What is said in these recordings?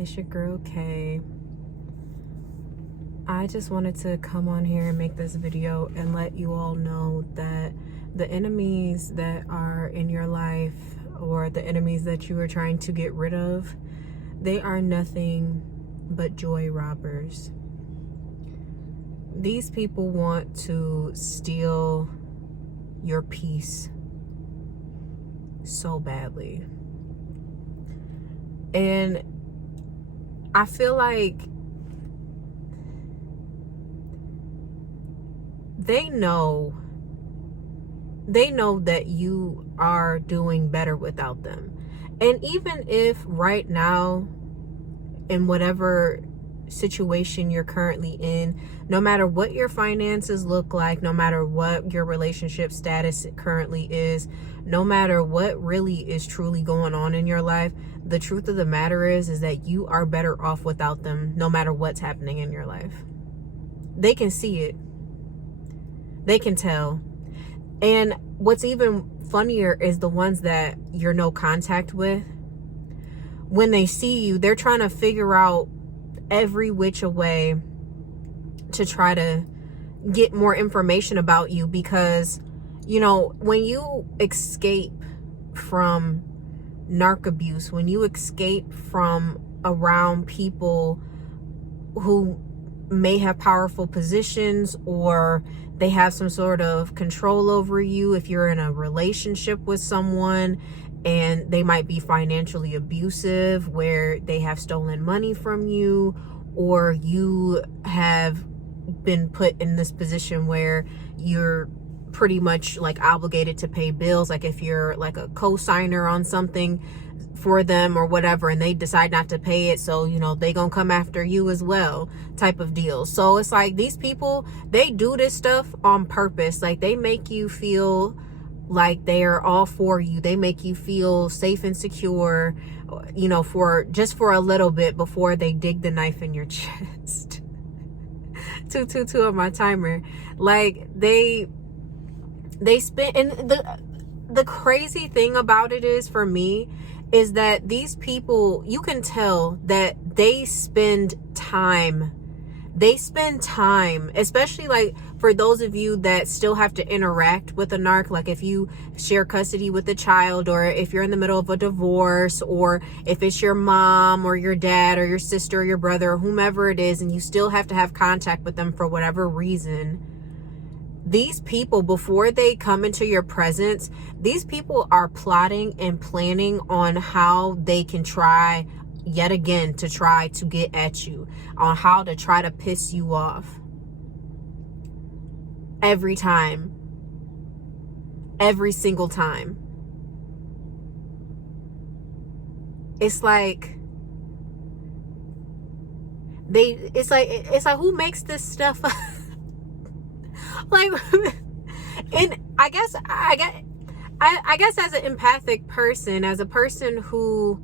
It's your girl Kay. I just wanted to come on here and make this video and let you all know that the enemies that are in your life, or the enemies that you are trying to get rid of, they are nothing but joy robbers. These people want to steal your peace so badly. And I feel like they know that you are doing better without them. And even if right now, in whatever situation you're currently in, no matter what your finances look like, no matter what your relationship status currently is, no matter what really is truly going on in your life, the truth of the matter is that you are better off without them, no matter what's happening in your life. They can see it. They can tell. And what's even funnier is the ones that you're no contact with. When they see you, they're trying to figure out every which way to try to get more information about you, because, you know, when you escape from narc abuse, when you escape from around people who may have powerful positions, or they have some sort of control over you, if you're in a relationship with someone and they might be financially abusive, where they have stolen money from you, or you have been put in this position where you're pretty much like obligated to pay bills, like if you're like a co-signer on something for them or whatever, and they decide not to pay it, so you know they gonna come after you as well, type of deal. So it's like these people, they do this stuff on purpose. Like, they make you feel like they are all for you. They make you feel safe and secure, you know, for just for a little bit before they dig the knife in your chest. 222 on my timer. Like, they spend, and the crazy thing about it is, for me, is that these people, you can tell that they spend time, especially like for those of you that still have to interact with a narc. Like if you share custody with a child, or if you're in the middle of a divorce, or if it's your mom or your dad or your sister or your brother or whomever it is, and you still have to have contact with them for whatever reason, these people, before they come into your presence, these people are plotting and planning on how they can try yet again to try to get at you, on how to try to piss you off. Every time. Every single time. It's like it's like who makes this stuff up? Like, and I guess as an empathic person, as a person who,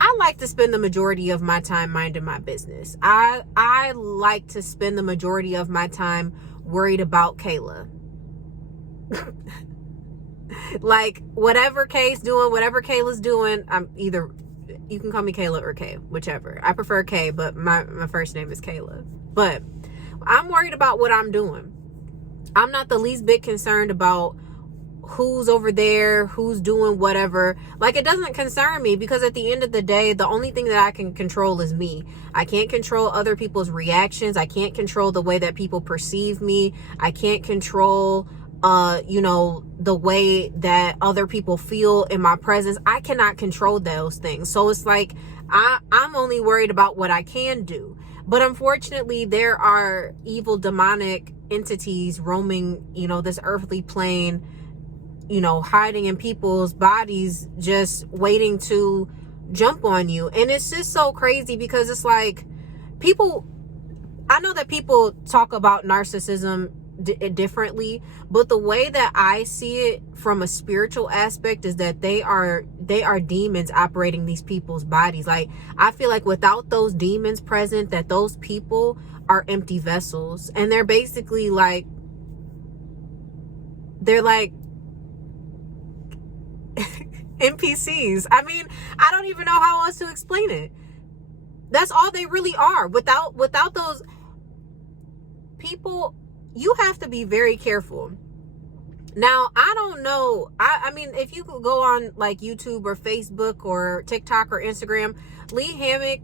I like to spend the majority of my time minding my business. I like to spend the majority of my time worried about Kayla. Like, whatever Kay's doing, whatever Kayla's doing, I'm either, you can call me Kayla or Kay, whichever. I prefer Kay, but my first name is Kayla. But I'm worried about what I'm doing. I'm not the least bit concerned about who's over there, who's doing whatever. Like, it doesn't concern me, because at the end of the day, the only thing that I can control is me. I can't control other people's reactions. I can't control the way that people perceive me. I can't control, you know, the way that other people feel in my presence. I cannot control those things. So it's like, I'm only worried about what I can do. But unfortunately, there are evil demonic entities roaming, you know, this earthly plane, you know, hiding in people's bodies, just waiting to jump on you. And it's just so crazy, because it's like, people, I know that people talk about narcissism differently, but the way that I see it from a spiritual aspect is that they are demons operating these people's bodies. Like, I feel like without those demons present, that those people are empty vessels, and they're basically like, they're like NPCs. I mean, I don't even know how else to explain it. That's all they really are. Without those people, you have to be very careful. Now, I don't know. I mean, if you could go on like YouTube or Facebook or TikTok or Instagram, Lee Hammock,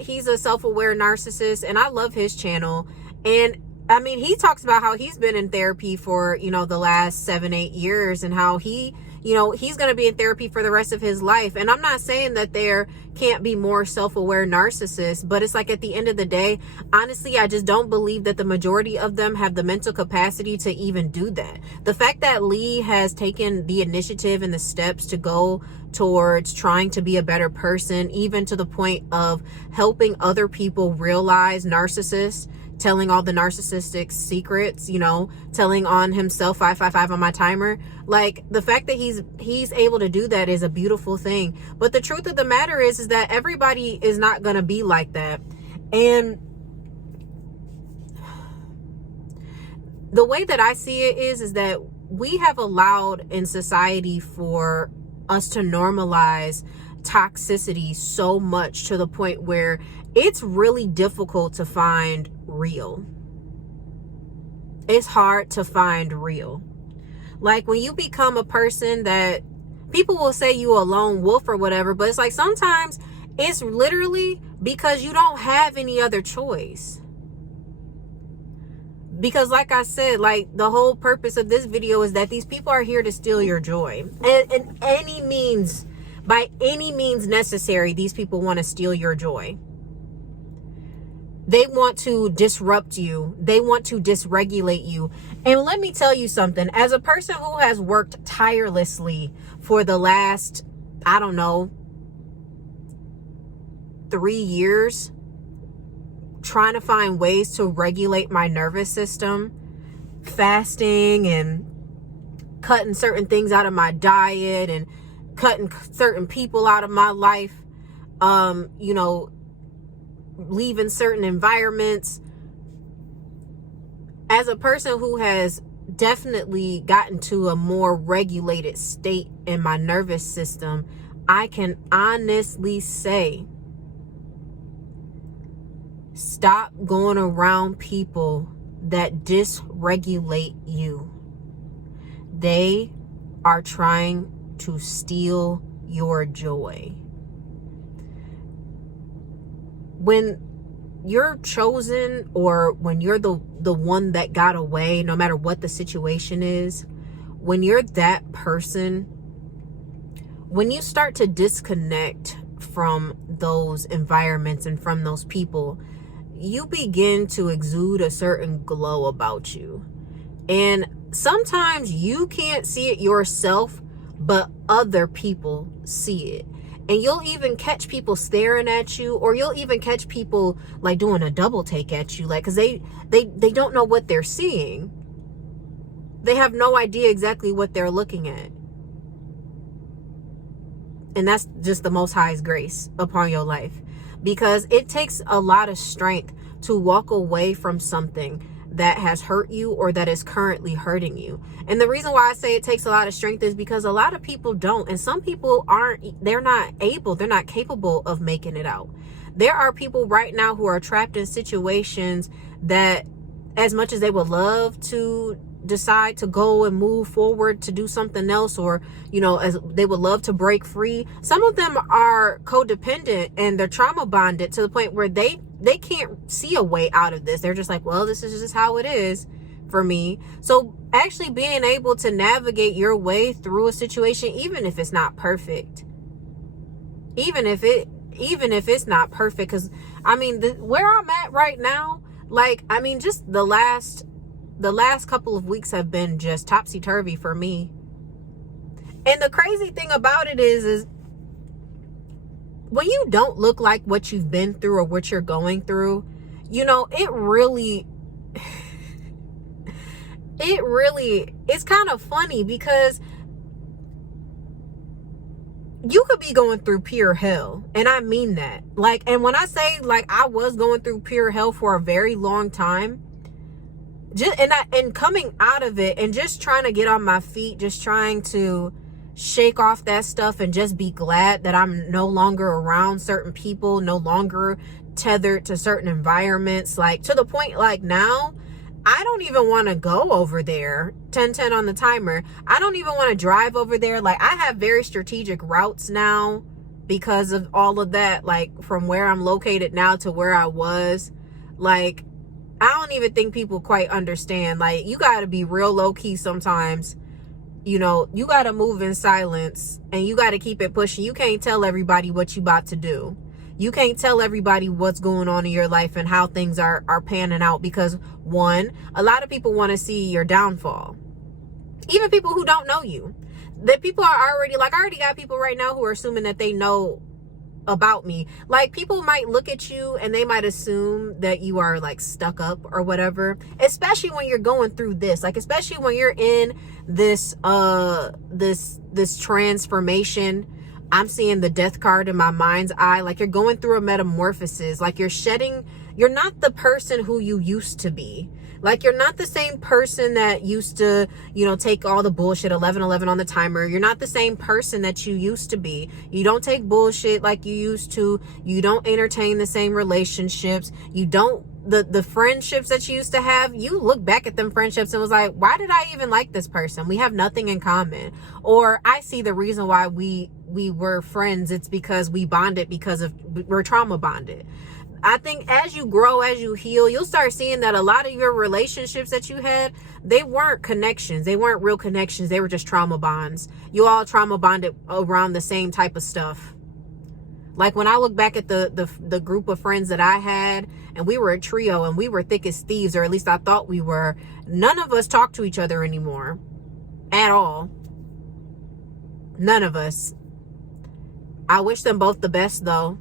he's a self-aware narcissist, and I love his channel. And I mean, he talks about how he's been in therapy for, the last 7-8 years, and how he's going to be in therapy for the rest of his life. And I'm not saying that there can't be more self-aware narcissists, but it's like, at the end of the day, honestly, I just don't believe that the majority of them have the mental capacity to even do that. The fact that Lee has taken the initiative and the steps to go towards trying to be a better person, even to the point of helping other people realize narcissists, telling all the narcissistic secrets, telling on himself 555 on my timer. Like, the fact that he's able to do that is a beautiful thing. But the truth of the matter is that everybody is not going to be like that. And the way that I see it is that we have allowed in society for us to normalize toxicity so much, to the point where it's really difficult to find real. It's hard to find real. Like, when you become a person that people will say you a lone wolf or whatever, but it's like, sometimes it's literally because you don't have any other choice. Because like I said, like, the whole purpose of this video is that these people are here to steal your joy. And by any means necessary, these people want to steal your joy. They want to disrupt you. They want to dysregulate you. And let me tell you something. As a person who has worked tirelessly for the last, 3 years, trying to find ways to regulate my nervous system, fasting and cutting certain things out of my diet and cutting certain people out of my life, leaving certain environments. As a person who has definitely gotten to a more regulated state in my nervous system, I can honestly say, stop going around people that dysregulate you. They are trying to steal your joy. When you're chosen, or when you're the one that got away, no matter what the situation is, when you're that person, when you start to disconnect from those environments and from those people, you begin to exude a certain glow about you. And sometimes you can't see it yourself, but other people see it. And you'll even catch people staring at you, or you'll even catch people like doing a double take at you, like, because they don't know what they're seeing. They have no idea exactly what they're looking at. And that's just the Most High's grace upon your life, because it takes a lot of strength to walk away from something that has hurt you or that is currently hurting you. And the reason why I say it takes a lot of strength is because a lot of people don't. And some people they're not capable of making it out. There are people right now who are trapped in situations that, as much as they would love to decide to go and move forward to do something else, or as they would love to break free, some of them are codependent and they're trauma bonded to the point where they can't see a way out of this. They're just like, well, this is just how it is for me. So actually being able to navigate your way through a situation, even if it's not perfect, even if it's not perfect, because where I'm at right now, like, just the last couple of weeks have been just topsy-turvy for me. And the crazy thing about it is when you don't look like what you've been through or what you're going through, it's kind of funny, because you could be going through pure hell. And I mean that. Like, and when I say, like, I was going through pure hell for a very long time, and coming out of it and just trying to get on my feet, just trying to shake off that stuff and just be glad that I'm no longer around certain people, no longer tethered to certain environments, like to the point like now I don't even want to go over there. 10:10 on the timer. I don't even want to drive over there. Like, I have very strategic routes now because of all of that, like from where I'm located now to where I was. Like, I don't even think people quite understand. Like, you got to be real low key sometimes. You know, you got to move in silence and you got to keep it pushing. You can't tell everybody what you about to do. You can't tell everybody what's going on in your life and how things are panning out, because one, a lot of people want to see your downfall. Even people who don't know you. That people are already, like, I already got people right now who are assuming that they know about me. Like, people might look at you and they might assume that you are like stuck up or whatever, especially when you're going through this, like, especially when you're in this this transformation. I'm seeing the death card in my mind's eye. Like, you're going through a metamorphosis. Like, you're not the person who you used to be. Like, you're not the same person that used to, you know, take all the bullshit, 11:11 on the timer. You're not the same person that you used to be. You don't take bullshit like you used to. You don't entertain the same relationships. You don't, the friendships that you used to have, you look back at them friendships and was like, why did I even like this person? We have nothing in common. Or I see the reason why we were friends. It's because we bonded because of, we're trauma bonded. I think as you grow, as you heal, you'll start seeing that a lot of your relationships that you had, they weren't connections. They weren't real connections. They were just trauma bonds. You all trauma bonded around the same type of stuff. Like, when I look back at the group of friends that I had, and we were a trio and we were thick as thieves, or at least I thought we were, none of us talk to each other anymore at all. None of us. I wish them both the best, though.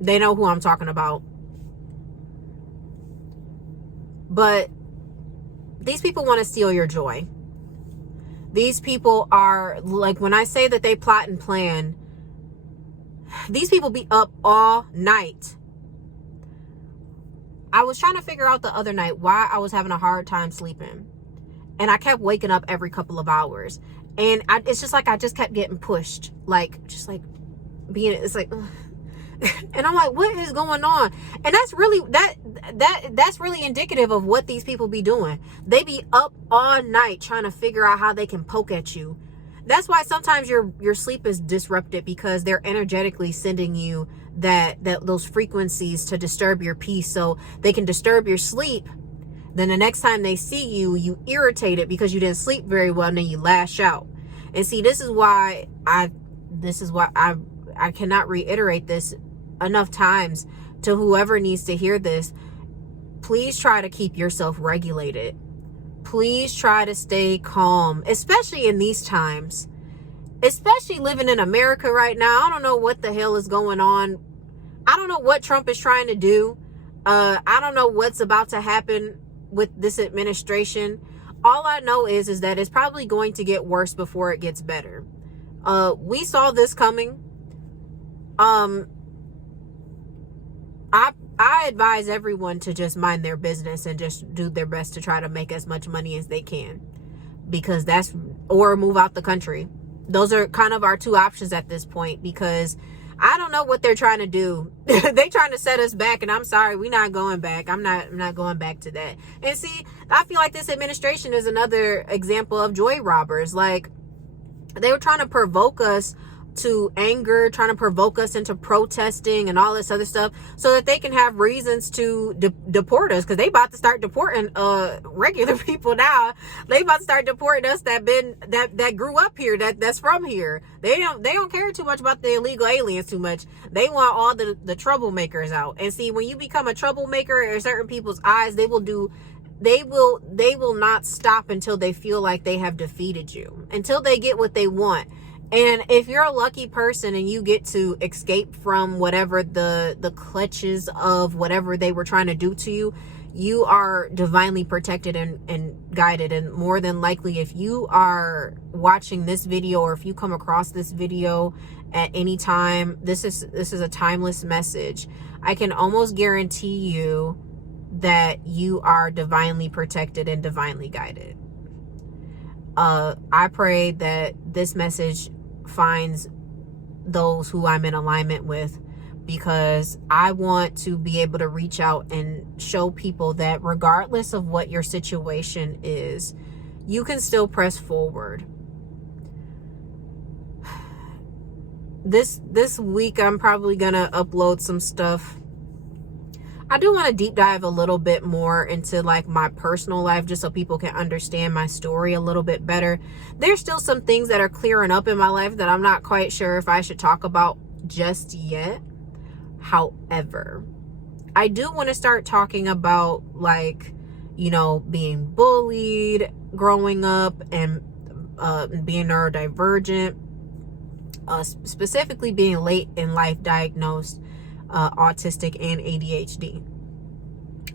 They know who I'm talking about. But these people want to steal your joy. These people are, like, when I say that they plot and plan, these people be up all night. I was trying to figure out the other night why I was having a hard time sleeping. And I kept waking up every couple of hours. And it's just like I just kept getting pushed. Like, just like being, it's like, ugh. And I'm like, what is going on? And that's really, that's really indicative of what these people be doing. They be up all night trying to figure out how they can poke at you. That's why sometimes your sleep is disrupted, because they're energetically sending you that those frequencies to disturb your peace, so they can disturb your sleep. Then the next time they see you, you irritate it because you didn't sleep very well, and then you lash out. And see, this is why I cannot reiterate this enough times to whoever needs to hear this. Please try to keep yourself regulated. Please try to stay calm, especially in these times, especially living in America right now. I don't know what the hell is going on. I don't know what Trump is trying to do. I don't know what's about to happen with this administration. All I know is that it's probably going to get worse before it gets better. We saw this coming. I advise everyone to just mind their business and just do their best to try to make as much money as they can, because or move out the country. Those are kind of our two options at this point, because I don't know what they're trying to do. They trying to set us back, and I'm sorry, we're not going back. I'm not going back to that. And see, I feel like this administration is another example of joy robbers. Like, they were trying to provoke us to anger, trying to provoke us into protesting and all this other stuff, so that they can have reasons to deport us, because they about to start deporting regular people now. They about to start deporting us that grew up here, that's from here. They don't care too much about the illegal aliens too much. They want all the troublemakers out. And see, when you become a troublemaker in certain people's eyes, they will not stop until they feel like they have defeated you, until they get what they want. And if you're a lucky person and you get to escape from whatever the clutches of whatever they were trying to do to you, you are divinely protected and guided. And more than likely, if you are watching this video, or if you come across this video at any time, this is a timeless message. I can almost guarantee you that you are divinely protected and divinely guided. I pray that this message finds those who I'm in alignment with, because I want to be able to reach out and show people that regardless of what your situation is, you can still press forward. This week I'm probably gonna upload some stuff. I do want to deep dive a little bit more into like my personal life, just so people can understand my story a little bit better. There's still some things that are clearing up in my life that I'm not quite sure if I should talk about just yet. However, I do want to start talking about, like, you know, being bullied growing up and being neurodivergent, specifically being late in life diagnosed autistic and ADHD.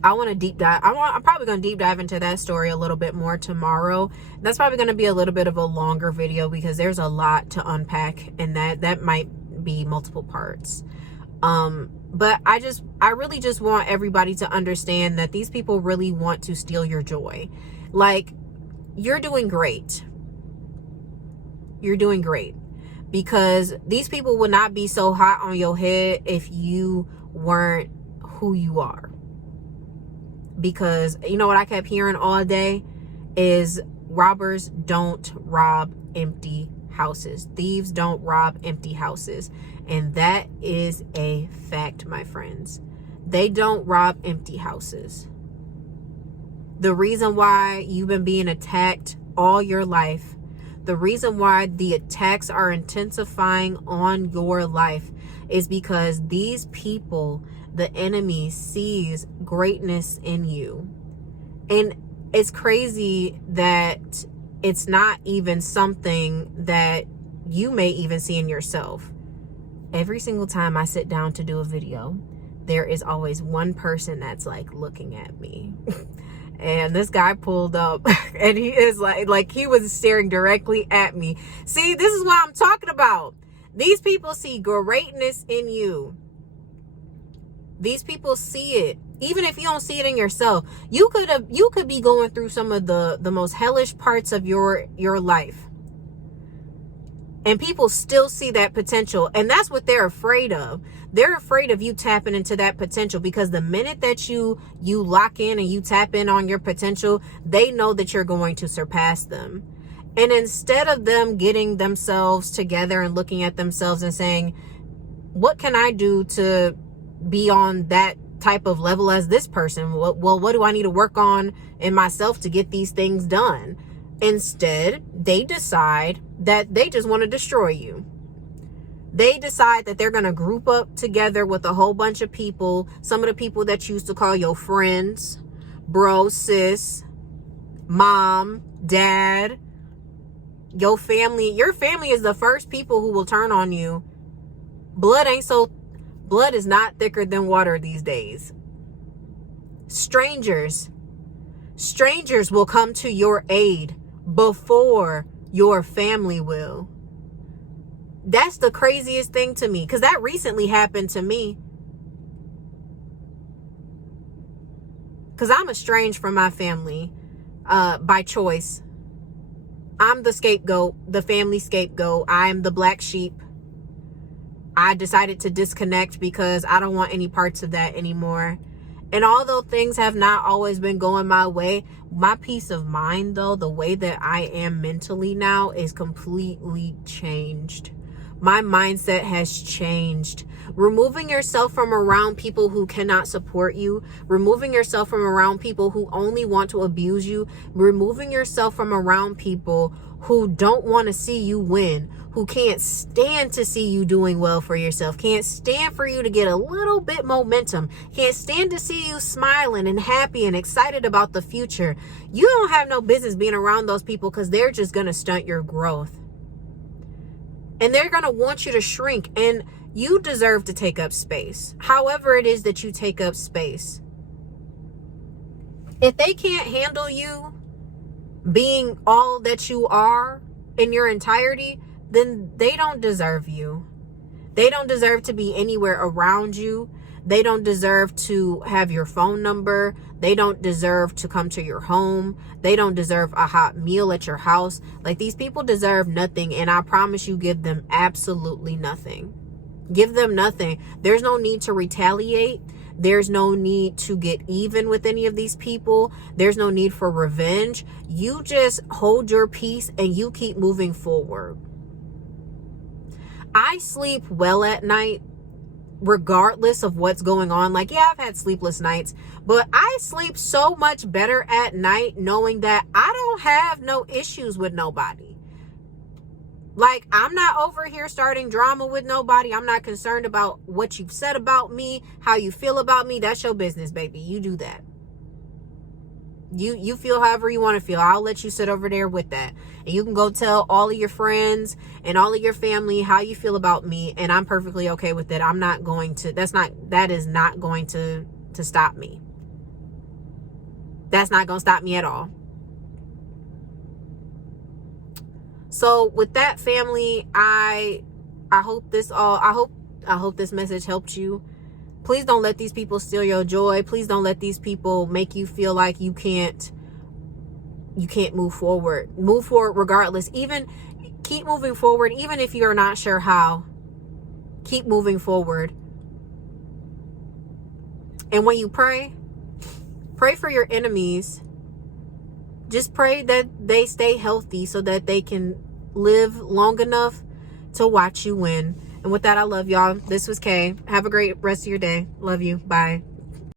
I want to deep dive. I'm probably going to deep dive into that story a little bit more tomorrow. That's probably going to be a little bit of a longer video because there's a lot to unpack, and that might be multiple parts. But I really just want everybody to understand that these people really want to steal your joy. Like, you're doing great. You're doing great. Because these people would not be so hot on your head if you weren't who you are. Because, you know what I kept hearing all day is robbers don't rob empty houses. Thieves don't rob empty houses. And that is a fact, my friends. They don't rob empty houses. The reason why you've been being attacked all your life, the reason why the attacks are intensifying on your life is because these people, the enemy, sees greatness in you. And it's crazy that it's not even something that you may even see in yourself. Every single time I sit down to do a video, there is always one person that's like looking at me. And this guy pulled up and he is like he was staring directly at me. See, this is what I'm talking about. These people see greatness in you. These people see it. Even if you don't see it in yourself, you could be going through some of the most hellish parts of your life. And people still see that potential. And that's what they're afraid of. They're afraid of you tapping into that potential, because the minute that you lock in and you tap in on your potential, they know that you're going to surpass them. And instead of them getting themselves together and looking at themselves and saying, what can I do to be on that type of level as this person? Well, what do I need to work on in myself to get these things done? Instead, they decide that they just want to destroy you. They decide that they're going to group up together with a whole bunch of people, some of the people that you used to call your friends, bro, sis, mom, dad, your family. Your family is the first people who will turn on you. Blood is not thicker than water these days. Strangers will come to your aid before your family will. That's the craziest thing to me, because that recently happened to me. Because I'm estranged from my family by choice. I'm the scapegoat, the family scapegoat. I'm the black sheep. I decided to disconnect because I don't want any parts of that anymore. And although things have not always been going my way, my peace of mind, though, the way that I am mentally now is completely changed. My mindset has changed. Removing yourself from around people who cannot support you, removing yourself from around people who only want to abuse you, removing yourself from around people who don't want to see you win, who can't stand to see you doing well for yourself, can't stand for you to get a little bit momentum, can't stand to see you smiling and happy and excited about the future. You don't have no business being around those people, because they're just going to stunt your growth. And they're going to want you to shrink, and you deserve to take up space. However it is that you take up space. If they can't handle you being all that you are in your entirety, then they don't deserve you. They don't deserve to be anywhere around you. They don't deserve to have your phone number. They don't deserve to come to your home. They don't deserve a hot meal at your house. Like, these people deserve nothing, and I promise you, give them absolutely nothing. Give them nothing. There's no need to retaliate. There's no need to get even with any of these people. There's no need for revenge. You just hold your peace and you keep moving forward. I sleep well at night, regardless of what's going on. Like, yeah, I've had sleepless nights, but I sleep so much better at night knowing that I don't have no issues with nobody. Like, I'm not over here starting drama with nobody. I'm not concerned about what you've said about me, how you feel about me. That's your business, baby. You do that. You feel however you want to feel. I'll let you sit over there with that. And you can go tell all of your friends and all of your family how you feel about me. And I'm perfectly okay with it. I'm not going to, that is not going to stop me. That's not going to stop me at all. So with that, family, I hope this message helped you. Please don't let these people steal your joy. Please don't let these people make you feel like you can't move forward. Move forward regardless. Even keep moving forward, even if you're not sure how. Keep moving forward. And when you pray for your enemies. Just pray that they stay healthy so that they can live long enough to watch you win. And with that, I love y'all. This was Kay. Have a great rest of your day. Love you. Bye.